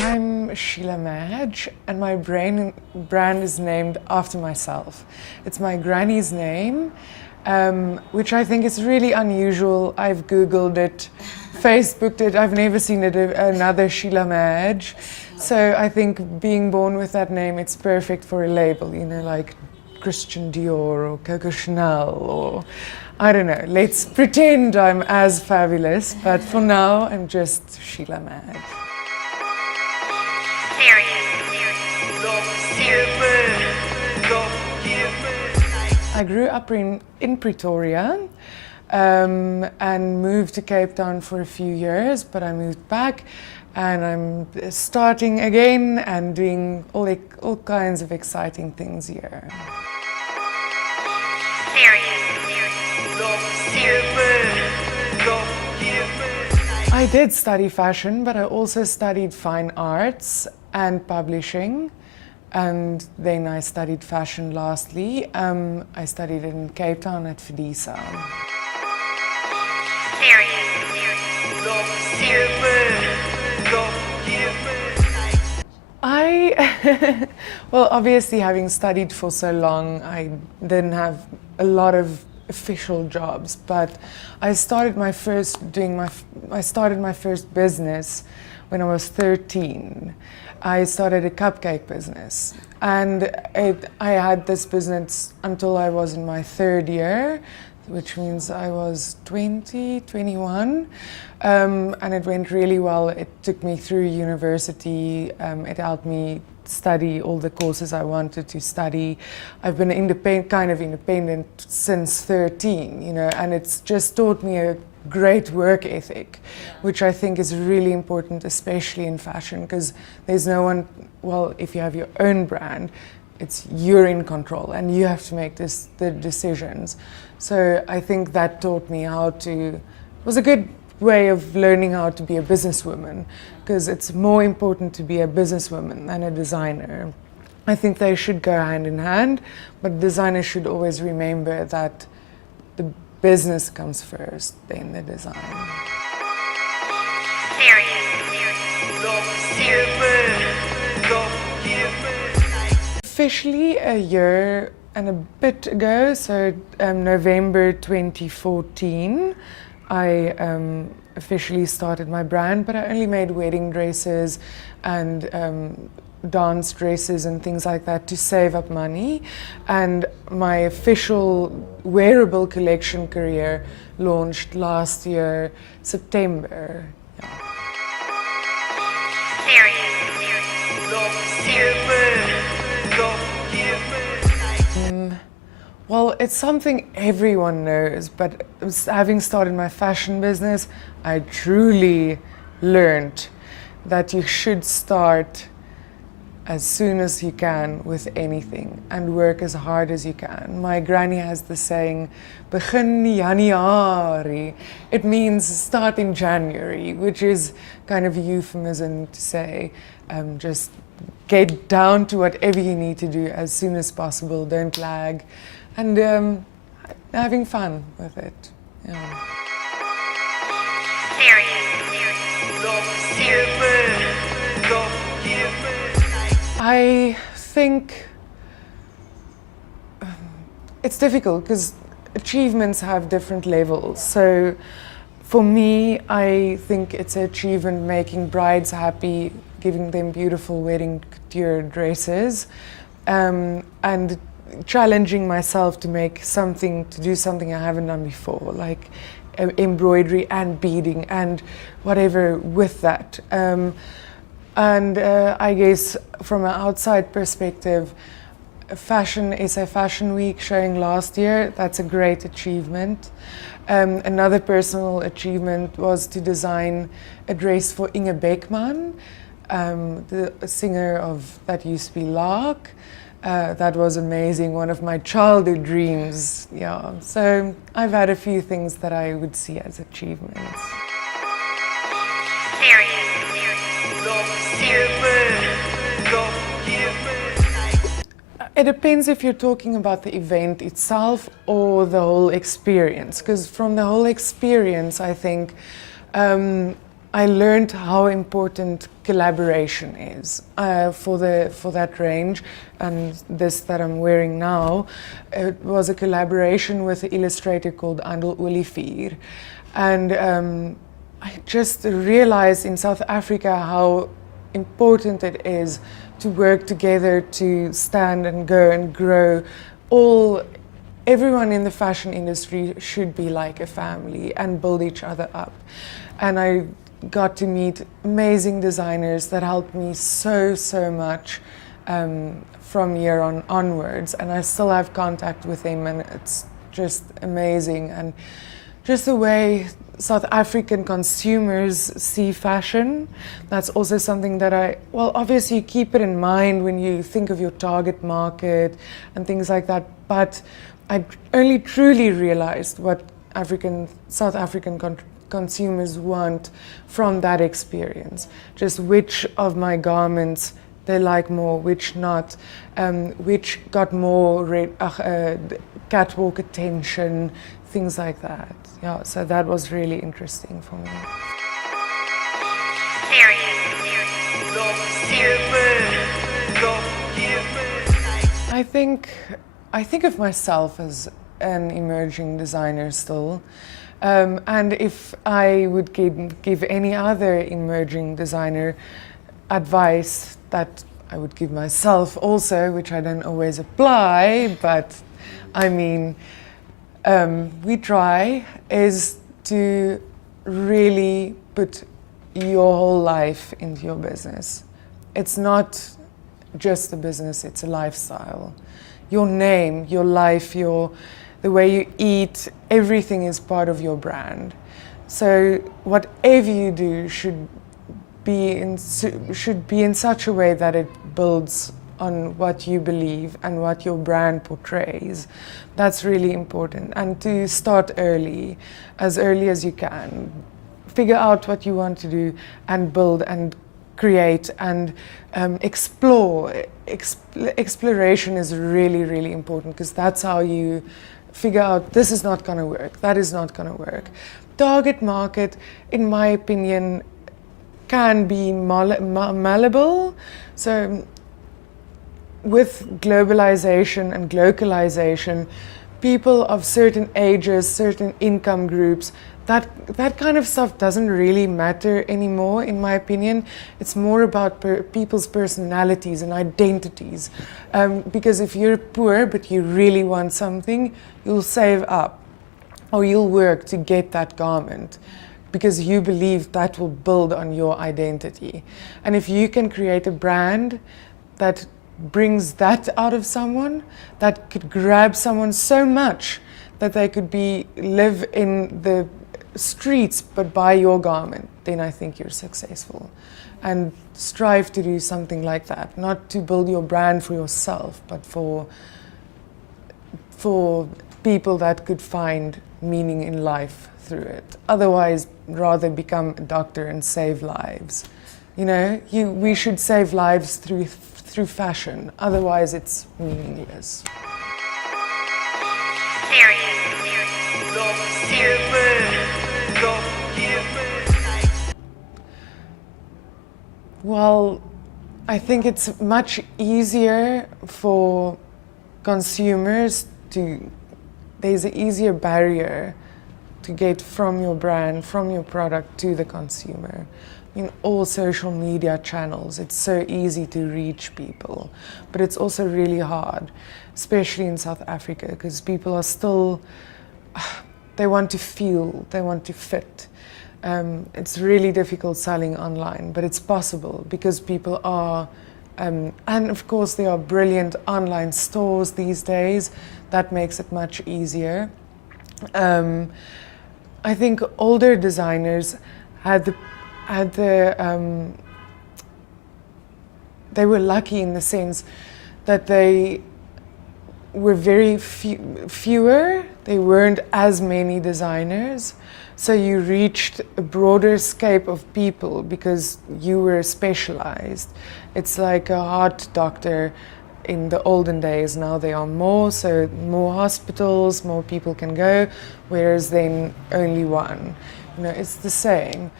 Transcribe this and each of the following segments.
I'm Sheila Madge, and my brand is named after myself. It's my granny's name, which I think is really unusual. I've Googled it, Facebooked it, I've never seen another Sheila Madge. So I think being born with that name, it's perfect for a label, you know, like Christian Dior or Coco Chanel or, I don't know, let's pretend I'm as fabulous, but for now I'm just Sheila Madge. I grew up in Pretoria and moved to Cape Town for a few years, but I moved back and I'm starting again and doing all kinds of exciting things here. I did study fashion, but I also studied fine arts and publishing, and then I studied fashion lastly. I studied in Cape Town at Fidisa. Well, obviously having studied for so long, I didn't have a lot of official jobs, but I started my first business when I was 13. I started a cupcake business, and I had this business until I was in my third year, which means I was 20, 21, and it went really well. It took me through university. It helped me study all the courses I wanted to study. I've been kind of independent since 13, you know, and it's just taught me a great work ethic, which I think is really important, especially in fashion, because there's no one, well, if you have your own brand, you're in control and you have to make the decisions. So I think that taught me was a good way of learning how to be a businesswoman, because it's more important to be a businesswoman than a designer. I think they should go hand in hand, but designers should always remember that the business comes first, then the design. Officially a year and a bit ago, so November 2014, I officially started my brand, but I only made wedding dresses and dance dresses and things like that to save up money. And my official wearable collection career launched last year, September. Yeah. Well, it's something everyone knows, but having started my fashion business, I truly learned that you should start as soon as you can with anything and work as hard as you can. My granny has the saying, begin Januari. It means start in January, which is kind of a euphemism to say just get down to whatever you need to do as soon as possible, don't lag, and having fun with it. Yeah. I think it's difficult because achievements have different levels. So for me, I think it's an achievement making brides happy, giving them beautiful wedding couture dresses, and challenging myself to do something I haven't done before, like embroidery and beading and whatever with that. And I guess from an outside perspective, SA Fashion Week showing last year, that's a great achievement. Another personal achievement was to design a dress for Inge Beckman, the singer of that used to be Lark. That was amazing, one of my childhood dreams. Yeah, so I've had a few things that I would see as achievements. It depends if you're talking about the event itself or the whole experience. Because from the whole experience, I think I learned how important collaboration is for that range. And this that I'm wearing now, it was a collaboration with an illustrator called Andel Olivier. And I just realized in South Africa how important it is to work together, to stand and go and grow. Everyone in the fashion industry should be like a family and build each other up. And I got to meet amazing designers that helped me so much from year onwards. And I still have contact with them, and it's just amazing. And just the way South African consumers see fashion, that's also something that obviously you keep it in mind when you think of your target market and things like that, but I only truly realized what South African consumers want from that experience. Just which of my garments they like more, which not, which got more catwalk attention, things like that. Yeah, so that was really interesting for me. I think of myself as an emerging designer still. And if I would give any other emerging designer advice that I would give myself also, which I don't always apply, but I mean, we try, is to really put your whole life into your business. It's not just a business, it's a lifestyle. Your name, your life, the way you eat, everything is part of your brand. So whatever you do should be in such a way that it builds on what you believe and what your brand portrays. That's really important. And to start early as you can. Figure out what you want to do and build and create and explore. Exploration is really, really important, because that's how you figure out this is not going to work, that is not going to work. Target market, in my opinion, can be malleable. So with globalization and localization, people of certain ages, certain income groups, that kind of stuff doesn't really matter anymore, in my opinion. It's more about people's personalities and identities. Because if you're poor but you really want something, you'll save up or you'll work to get that garment because you believe that will build on your identity. And if you can create a brand that brings that out of someone, that could grab someone so much that they could live in the streets but buy your garment, then I think you're successful. And strive to do something like that, not to build your brand for yourself, but for people that could find meaning in life through it. Otherwise, rather become a doctor and save lives. You know, we should save lives through fashion. Otherwise, it's meaningless. Well, I think it's much easier for consumers there's an easier barrier to get from your brand, from your product to the consumer. In all social media channels, it's so easy to reach people, but it's also really hard, especially in South Africa, because people are still, they want to feel, they want to fit. It's really difficult selling online, but it's possible because people are, and of course there are brilliant online stores these days that makes it much easier. I think older designers they were lucky in the sense that they were very fewer, they weren't as many designers, so you reached a broader scope of people because you were specialized. It's like a heart doctor. in the olden days. Now there are more, so more hospitals, more people can go, whereas then only one. You know, it's the same,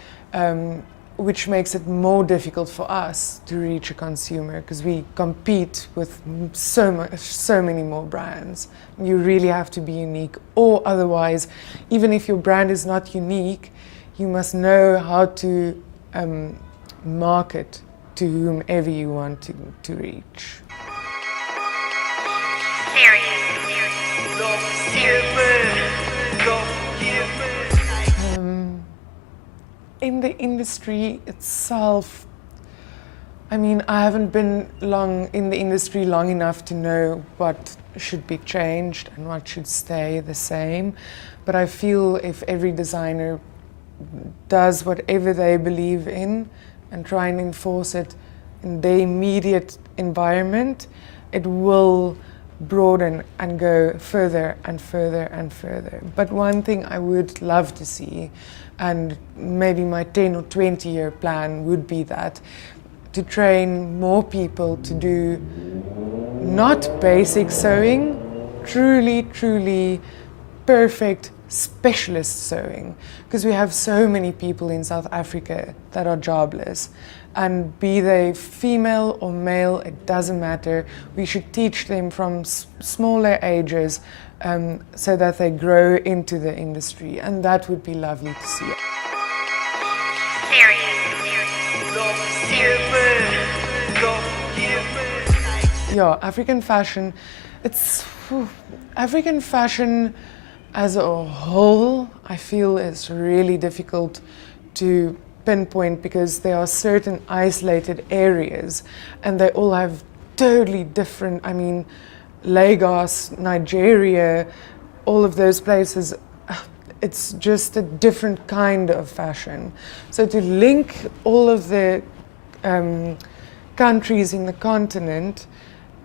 which makes it more difficult for us to reach a consumer because we compete with so many more brands. You really have to be unique, or otherwise, even if your brand is not unique, you must know how to market to whomever you want to reach. In the industry itself, I mean, I haven't been long in the industry long enough to know what should be changed and what should stay the same. But I feel if every designer does whatever they believe in and try and enforce it in their immediate environment, it will broaden and go further and further and further. But one thing I would love to see, and maybe my 10 or 20 year plan would be that, to train more people to do not basic sewing, truly perfect specialist sewing, because we have so many people in South Africa that are jobless, and be they female or male, it doesn't matter. We should teach them from smaller ages so that they grow into the industry, and that would be lovely to see. Yeah, African fashion, African fashion as a whole, I feel is really difficult to pinpoint because there are certain isolated areas and they all have totally different, I mean, Lagos, Nigeria, all of those places, it's just a different kind of fashion. So to link all of the countries in the continent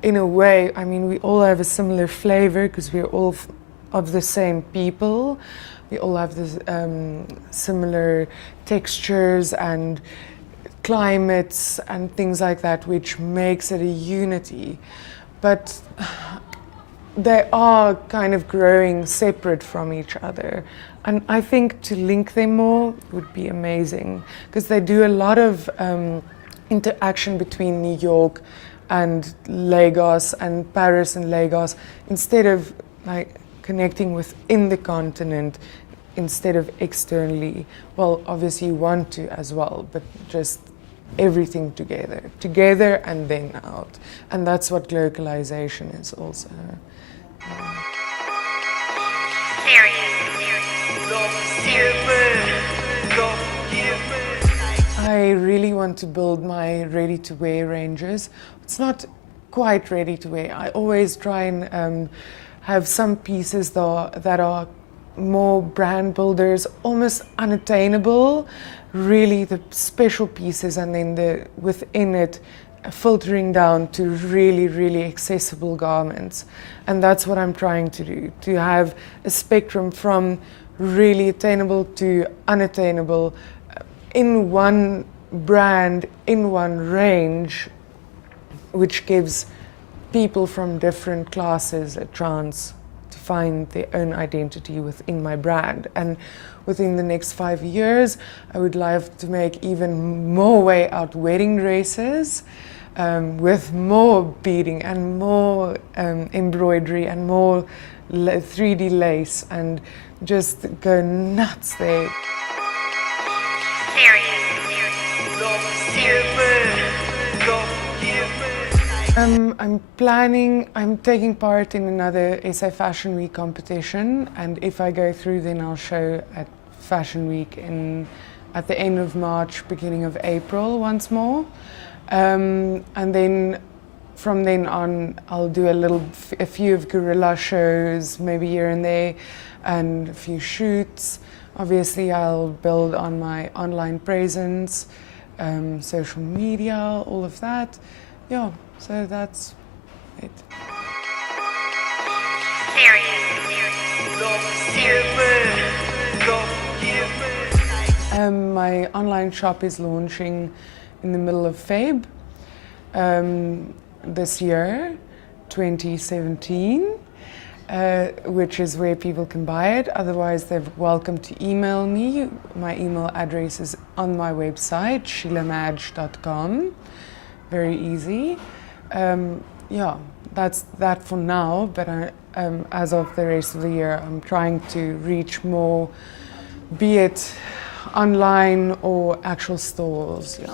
in a way, I mean, we all have a similar flavor because we're all of the same people. We all have this similar textures and climates and things like that, which makes it a unity. But they are kind of growing separate from each other. And I think to link them more would be amazing, because they do a lot of interaction between New York and Lagos and Paris and Lagos, instead of like connecting within the continent instead of externally. Well, obviously you want to as well, but just everything together and then out. And that's what localization is also. I really want to build my ready-to-wear ranges. It's not quite ready-to-wear. I always try and have some pieces that are more brand builders, almost unattainable, really the special pieces, and then within it filtering down to really accessible garments. And that's what I'm trying to do, to have a spectrum from really attainable to unattainable in one brand, in one range, which gives people from different classes a chance to find their own identity within my brand. And within the next 5 years, I would like to make even more way out wedding dresses with more beading and more embroidery and more 3D lace, and just go nuts there. I'm taking part in another SA Fashion Week competition, and if I go through, then I'll show at Fashion Week at the end of March, beginning of April once more. And then from then on, I'll do a few of guerrilla shows, maybe here and there, and a few shoots. Obviously, I'll build on my online presence, social media, all of that. Yeah, so that's it. My online shop is launching in the middle of Feb this year, 2017, which is where people can buy it. Otherwise, they're welcome to email me. My email address is on my website, sheilamadge.com. Very easy. Yeah, that's that for now, but as of the rest of the year, I'm trying to reach more, be it online or actual stores. Yeah.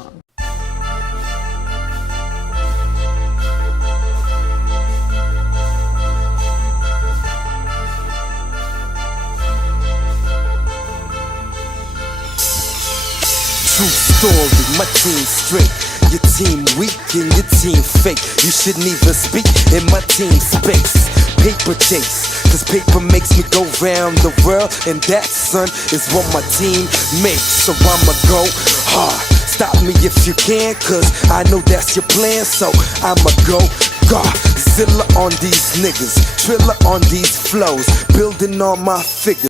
True story, my team straight. Your team weak and your team fake. You shouldn't even speak in my team space. Paper chase, cause paper makes me go round the world, and that, son, is what my team makes. So I'ma go hard. Stop me if you can, cause I know that's your plan. So I'ma go Godzilla on these niggas, Triller on these flows, building on my figures.